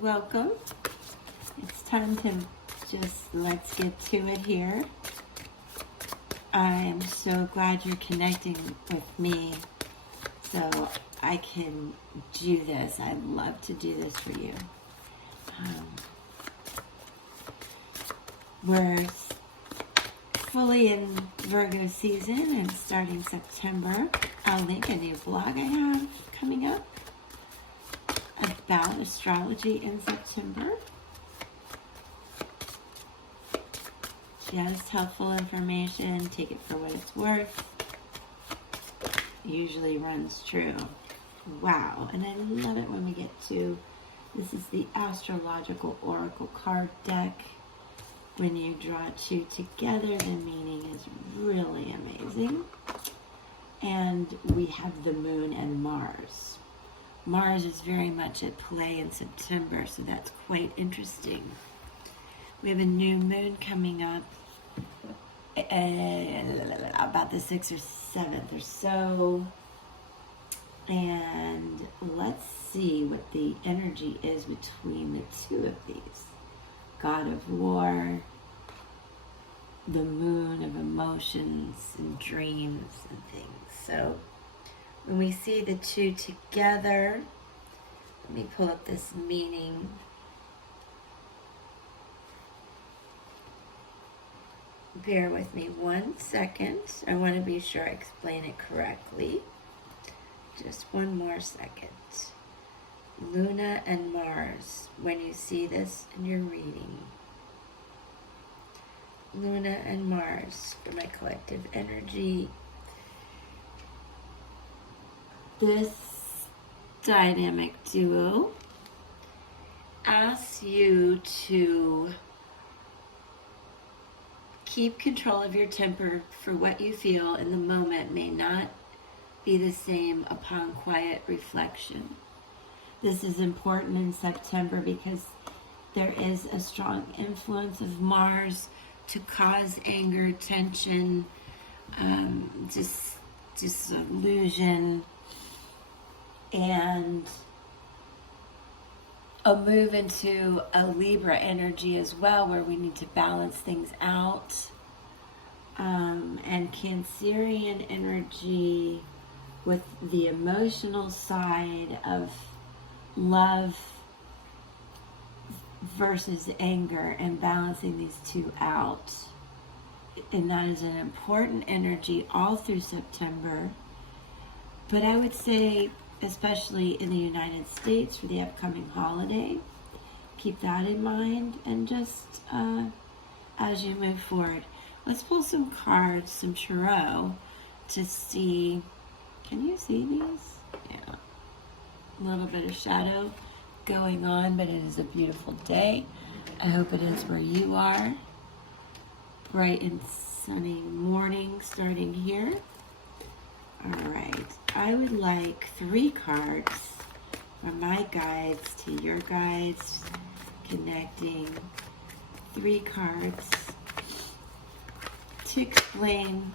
welcome. It's time to let's get to it here. I'm so glad you're connecting with me so I can do this. I'd love to do this for you. We're fully in Virgo season and starting September. I'll link a new blog I have coming up about astrology in September. Just helpful information. Take it for what it's worth. Usually runs true. Wow. And I love it when we get to, this is the astrological oracle card deck. When you draw two together, the meaning is really amazing. And we have the moon and Mars. Mars is very much at play in September, so that's quite interesting. We have a new moon coming up about the 6th or 7th or so. And let's see what the energy is between the two of these. God of War, the moon of emotions and dreams and things. So when we see the two together, let me pull up this meaning. Bear with me 1 second. I want to be sure I explain it correctly. Just one more second. Luna and Mars, when you see this in your reading. Luna and Mars for my collective energy. This dynamic duo asks you to keep control of your temper, for what you feel in the moment may not be the same upon quiet reflection. This is important in September because there is a strong influence of Mars to cause anger, tension, disillusion, and a move into a Libra energy as well, where we need to balance things out. And Cancerian energy with the emotional side of love versus anger and balancing these two out. And that is an important energy all through September. But I would say, especially in the United States for the upcoming holiday, keep that in mind. And just as you move forward, let's pull some cards, some tarot, to see. Can you see these? Yeah. A little bit of shadow going on, but it is a beautiful day. I hope it is where you are. Bright and sunny morning starting here. All right. I would like 3 cards from my guides to your guides, connecting 3 cards to explain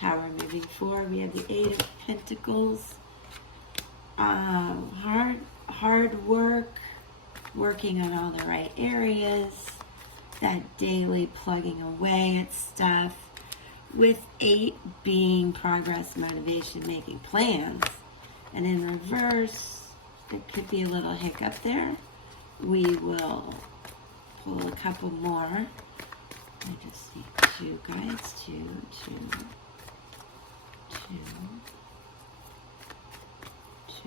how we're moving forward. We have the 8 of Pentacles. Hard work, working on all the right areas, that daily plugging away at stuff, with 8 being progress, motivation, making plans. And in reverse, there could be a little hiccup there. We will pull a couple more. I just need 2 guides, 2, 2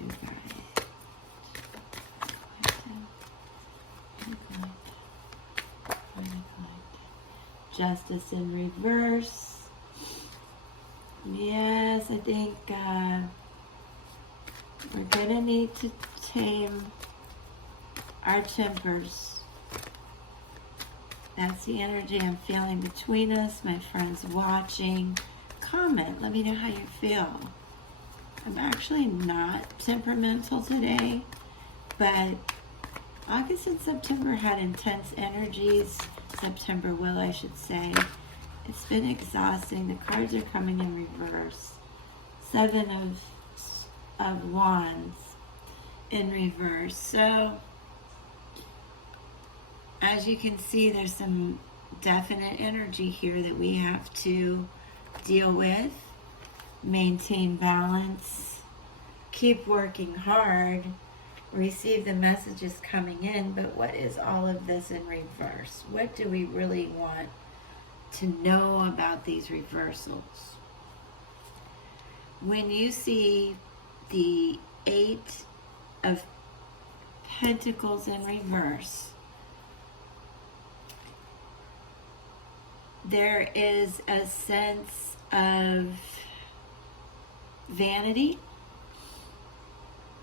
guides. Justice in reverse. Yes, I think we're gonna need to tame our tempers. That's the energy I'm feeling between us. My friends watching, comment, let me know how you feel. I'm actually not temperamental today, but August and September had intense energies. September will, I should say. It's been exhausting. The cards are coming in reverse. 7 of Wands in reverse. So as you can see, there's some definite energy here that we have to deal with, maintain balance, keep working hard, receive the messages coming in, but what is all of this in reverse? What do we really want to know about these reversals? When you see the Eight of Pentacles in reverse, there is a sense of vanity.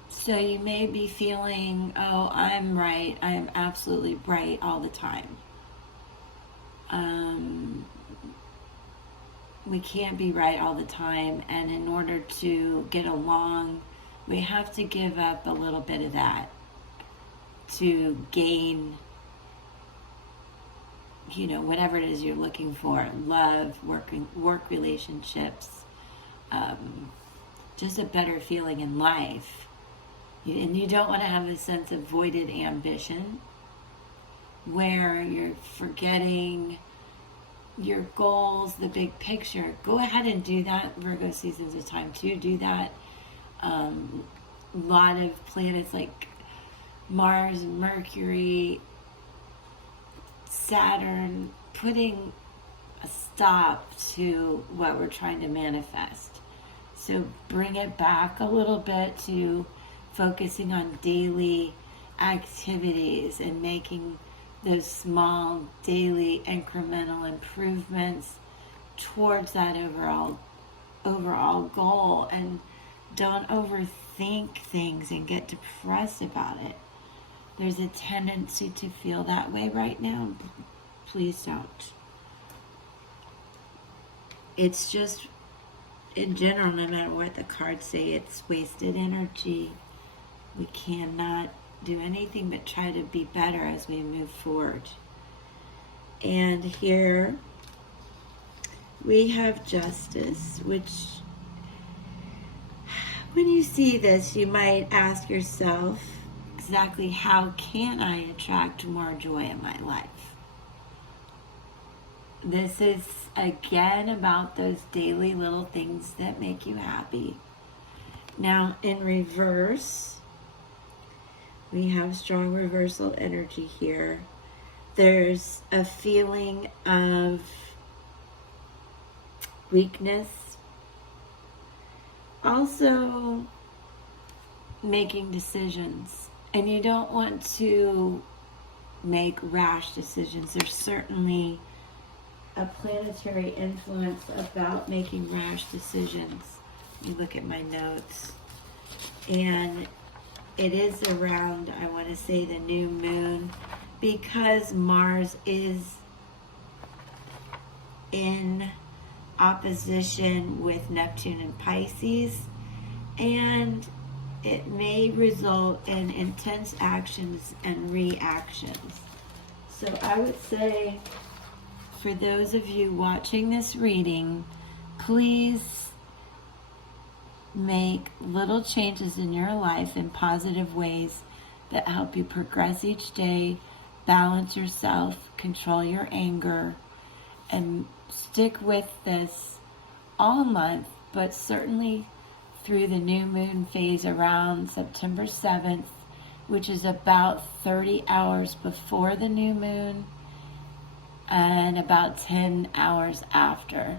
So you may be feeling, oh, I'm right. I am absolutely right all the time. We can't be right all the time. And in order to get along, we have to give up a little bit of that to gain, whatever it is you're looking for. Love, work relationships, just a better feeling in life. And you don't want to have a sense of voided ambition where you're forgetting your goals, the big picture. Go ahead and do that. Virgo season's a time to do that. A lot of planets like Mars, Mercury, Saturn, putting a stop to what we're trying to manifest. So bring it back a little bit to focusing on daily activities and making those small daily incremental improvements towards that overall goal. And don't overthink things and get depressed about it. There's a tendency to feel that way right now. Please don't. It's just, in general, no matter what the cards say, it's wasted energy. We cannot do anything but try to be better as we move forward. And here we have Justice, which, when you see this, you might ask yourself, exactly how can I attract more joy in my life? This is, again, about those daily little things that make you happy. Now, in reverse, we have strong reversal energy here. There's a feeling of weakness. Also, making decisions. And you don't want to make rash decisions. There's certainly a planetary influence about making rash decisions. You look at my notes. And it is around, I want to say, the new moon, because Mars is in opposition with Neptune and Pisces, and it may result in intense actions and reactions. So I would say, for those of you watching this reading, please make little changes in your life in positive ways that help you progress each day, balance yourself, control your anger, and stick with this all month, but certainly through the new moon phase around September 7th, which is about 30 hours before the new moon and about 10 hours after,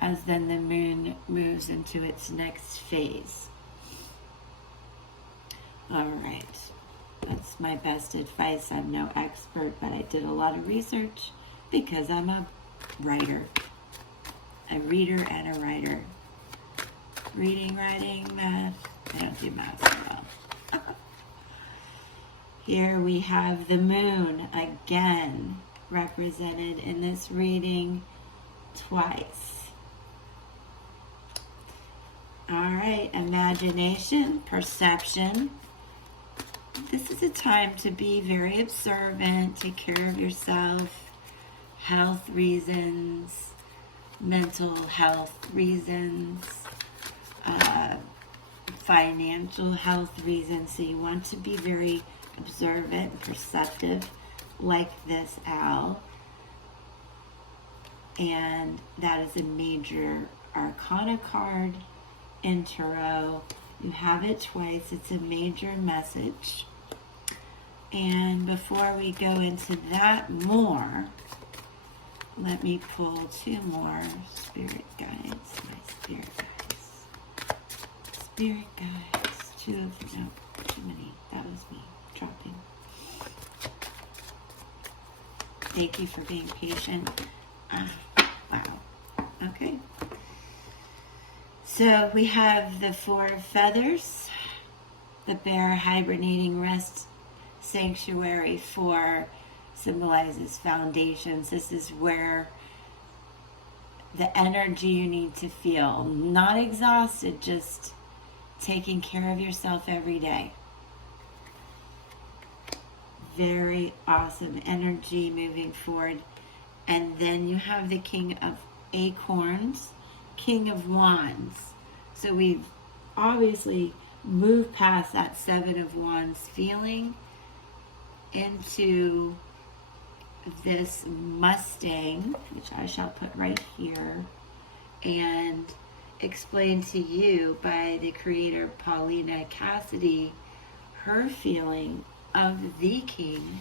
as then the moon moves into its next phase. All right, that's my best advice. I'm no expert, but I did a lot of research because I'm a writer, a reader and a writer. Reading, writing, math. I don't do math so well. Here we have the moon again represented in this reading twice. All right, imagination, perception. This is a time to be very observant, take care of yourself, health reasons, mental health reasons, financial health reasons. So you want to be very observant, perceptive like this owl, and that is a major arcana card in tarot. You have it twice. It's a major message. And before we go into that more, let me pull two more spirit guides. My spirit guides. Spirit guides. Two of them. No, too many. That was me dropping. Thank you for being patient. Wow. Okay. So we have the Four of Feathers, the bear hibernating rest sanctuary. Four symbolizes foundations. This is where the energy you need to feel, not exhausted, just taking care of yourself every day. Very awesome energy moving forward. And then you have the King of Acorns, King of Wands. So we've obviously moved past that Seven of Wands feeling into this Mustang, which I shall put right here, and explain to you by the creator Paulina Cassidy her feeling of the king,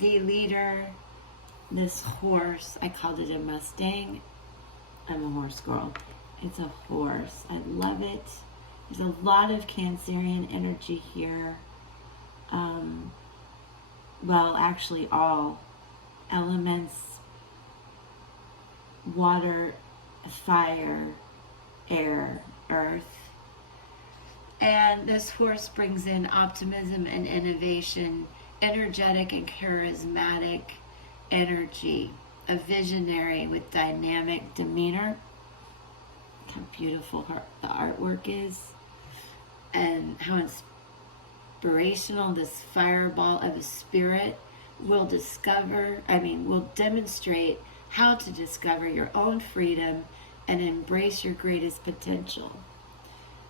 the leader, this horse. I called it a Mustang. I'm a horse girl. It's a horse. I love it. There's a lot of Cancerian energy here. Well, actually all elements: water, fire, air, earth. And this horse brings in optimism and innovation, energetic and charismatic energy, a visionary with dynamic demeanor. How beautiful the artwork is, and how inspirational this fireball of a spirit will demonstrate how to discover your own freedom and embrace your greatest potential.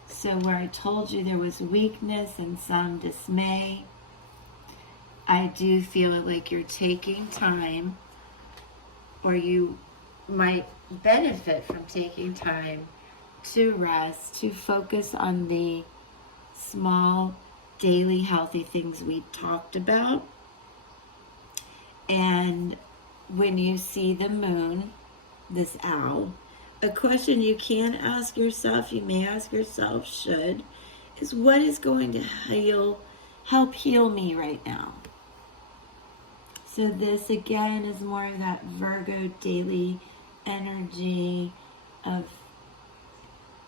So where I told you there was weakness and some dismay, I do feel it like you're taking time, or you might benefit from taking time to rest, to focus on the small, daily, healthy things we talked about. And when you see the moon, this owl, a question you can ask yourself, you may ask yourself, is what is going to help heal me right now? So this again is more of that Virgo daily energy of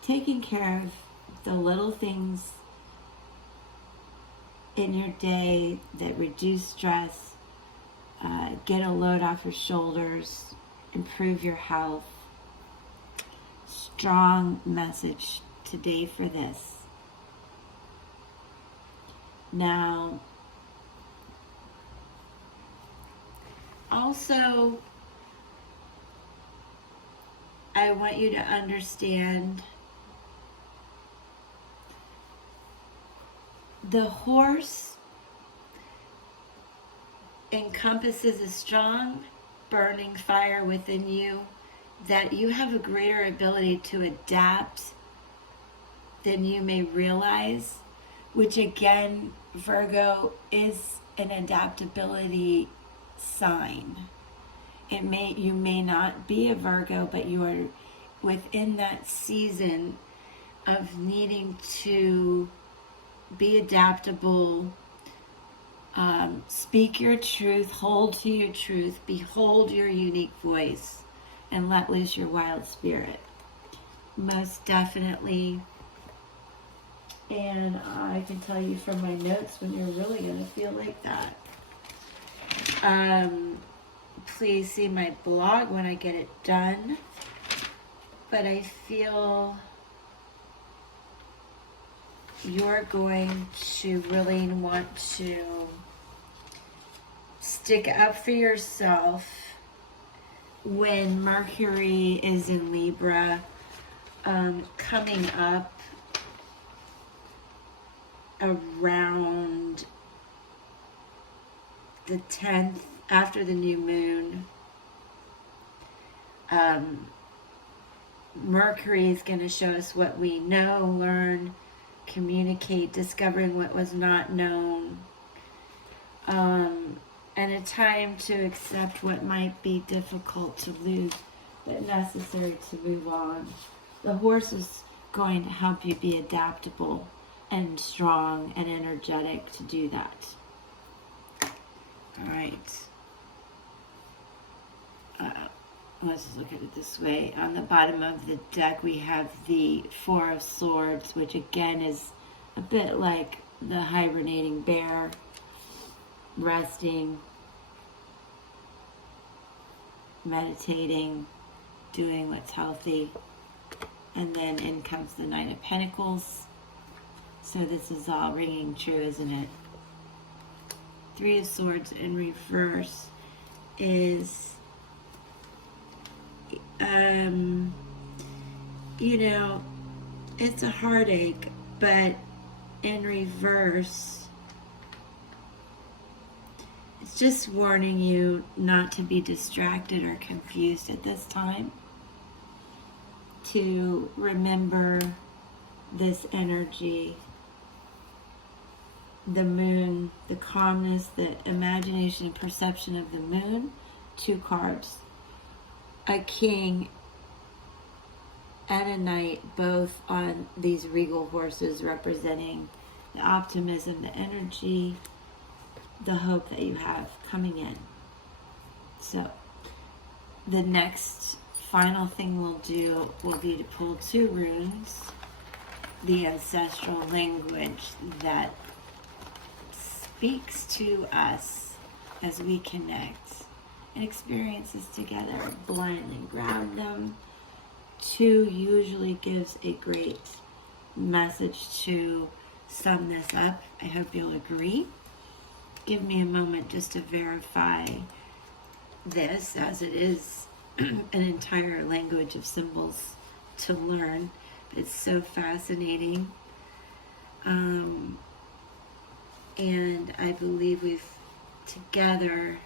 taking care of the little things in your day that reduce stress, get a load off your shoulders, improve your health. Strong message today for this. Now, also, I want you to understand the horse encompasses a strong burning fire within you, that you have a greater ability to adapt than you may realize, which again, Virgo is an adaptability sign. You may not be a Virgo, but you are within that season of needing to be adaptable, speak your truth, hold to your truth, behold your unique voice, and let loose your wild spirit. Most definitely. And I can tell you from my notes when you're really going to feel like that. Please see my blog when I get it done. But I feel you're going to really want to stick up for yourself when Mercury is in Libra, coming up around the 10th, after the new moon, Mercury is going to show us what we know, learn, communicate, discovering what was not known, and a time to accept what might be difficult to lose, but necessary to move on. The horse is going to help you be adaptable and strong and energetic to do that. All right. Let's just look at it this way. On the bottom of the deck, we have the Four of Swords, which again is a bit like the hibernating bear, resting, meditating, doing what's healthy. And then in comes the Nine of Pentacles. So this is all ringing true, isn't it? Three of Swords in reverse is, it's a heartache, but in reverse, it's just warning you not to be distracted or confused at this time. To remember this energy, the moon, the calmness, the imagination and perception of the moon. Two cards, a king and a knight, both on these regal horses, representing the optimism, the energy, the hope that you have coming in. So the next final thing we'll do will be to pull two runes, the ancestral language that speaks to us as we connect and experience this together, blindly ground them. Two usually gives a great message to sum this up. I hope you'll agree. Give me a moment just to verify this, as it is an entire language of symbols to learn. It's so fascinating. And I believe we've together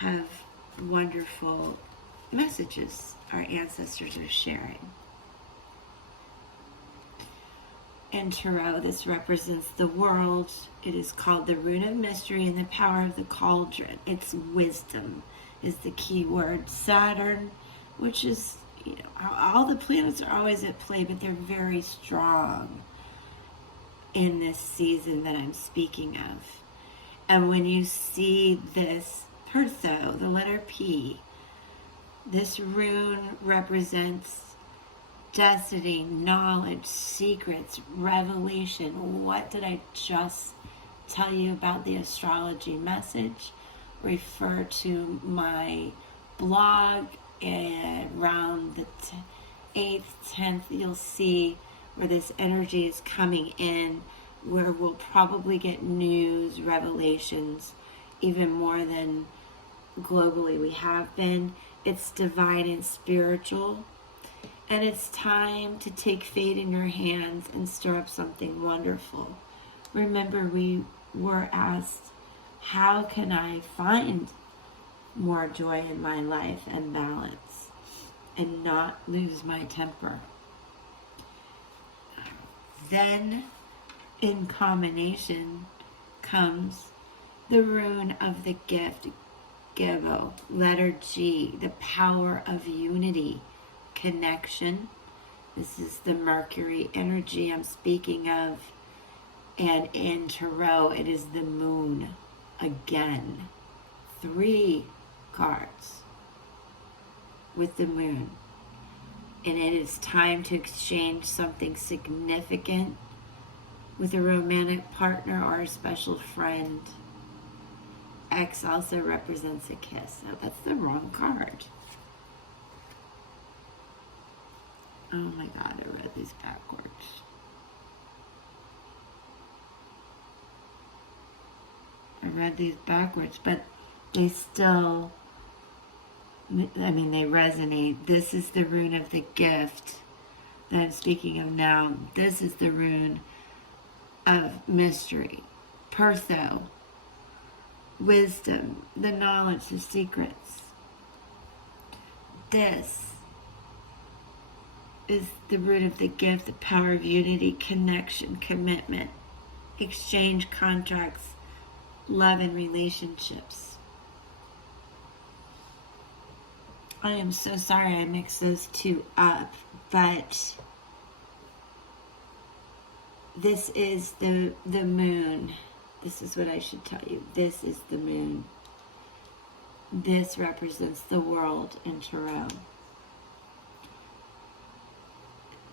have wonderful messages our ancestors are sharing. In Tarot, this represents the world. It is called the Rune of Mystery and the Power of the Cauldron. It's wisdom is the key word. Saturn, which is, all the planets are always at play, but they're very strong in this season that I'm speaking of. And when you see this Pertho, the letter P, this rune represents destiny, knowledge, secrets, revelation. What did I just tell you about the astrology message? Refer to my blog, and around the 8th, 10th, you'll see where this energy is coming in, where we'll probably get news, revelations, even more than globally we have been. It's divine and spiritual. And it's time to take fate in your hands and stir up something wonderful. Remember, we were asked, how can I find more joy in my life and balance and not lose my temper? Then, in combination, comes the rune of the gift, Gevo, letter G, the power of unity, connection. This is the Mercury energy I'm speaking of. And in Tarot, it is the moon again. 3 cards with the moon. And it is time to exchange something significant with a romantic partner or a special friend. X also represents a kiss. Oh, that's the wrong card. Oh my God, I read these backwards. But they still, they resonate. This is the rune of the gift that I'm speaking of now. This is the rune of mystery, Pertho. wisdom, the knowledge, the secrets. This is the root of the gift, the power of unity, connection, commitment, exchange, contracts, love, and relationships. I am so sorry I mixed those two up, but this is the moon. This is what I should tell you. This is the moon. This represents the world in Tarot.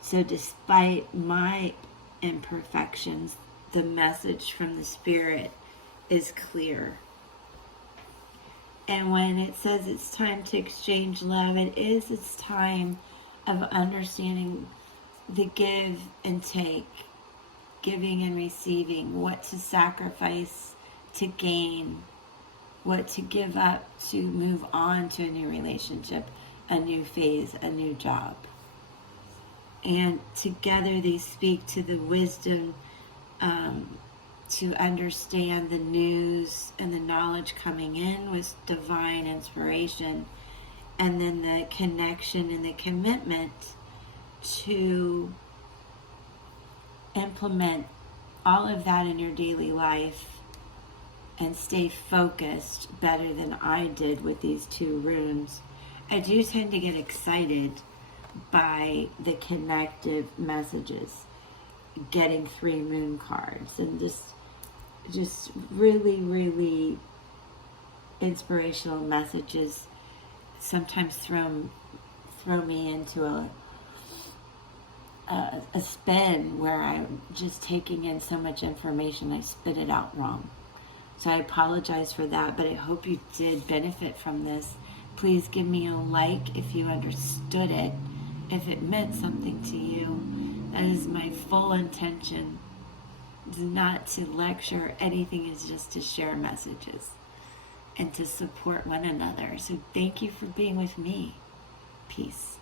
So despite my imperfections, the message from the Spirit is clear. And when it says it's time to exchange love, it's time of understanding the give and take, giving and receiving, what to sacrifice to gain, what to give up to move on to a new relationship, a new phase, a new job. And together they speak to the wisdom to understand the news and the knowledge coming in with divine inspiration, and then the connection and the commitment to implement all of that in your daily life and stay focused better than I did with these two runes. I do tend to get excited by the connective messages, getting 3 moon cards, and just really, really inspirational messages sometimes throw me into a spin where I'm just taking in so much information I spit it out wrong. So I apologize for that, but I hope you did benefit from this. Please give me a like if you understood it, if it meant something to you. That is my full intention. It's not to lecture, anything is just to share messages and to support one another. So thank you for being with me. Peace.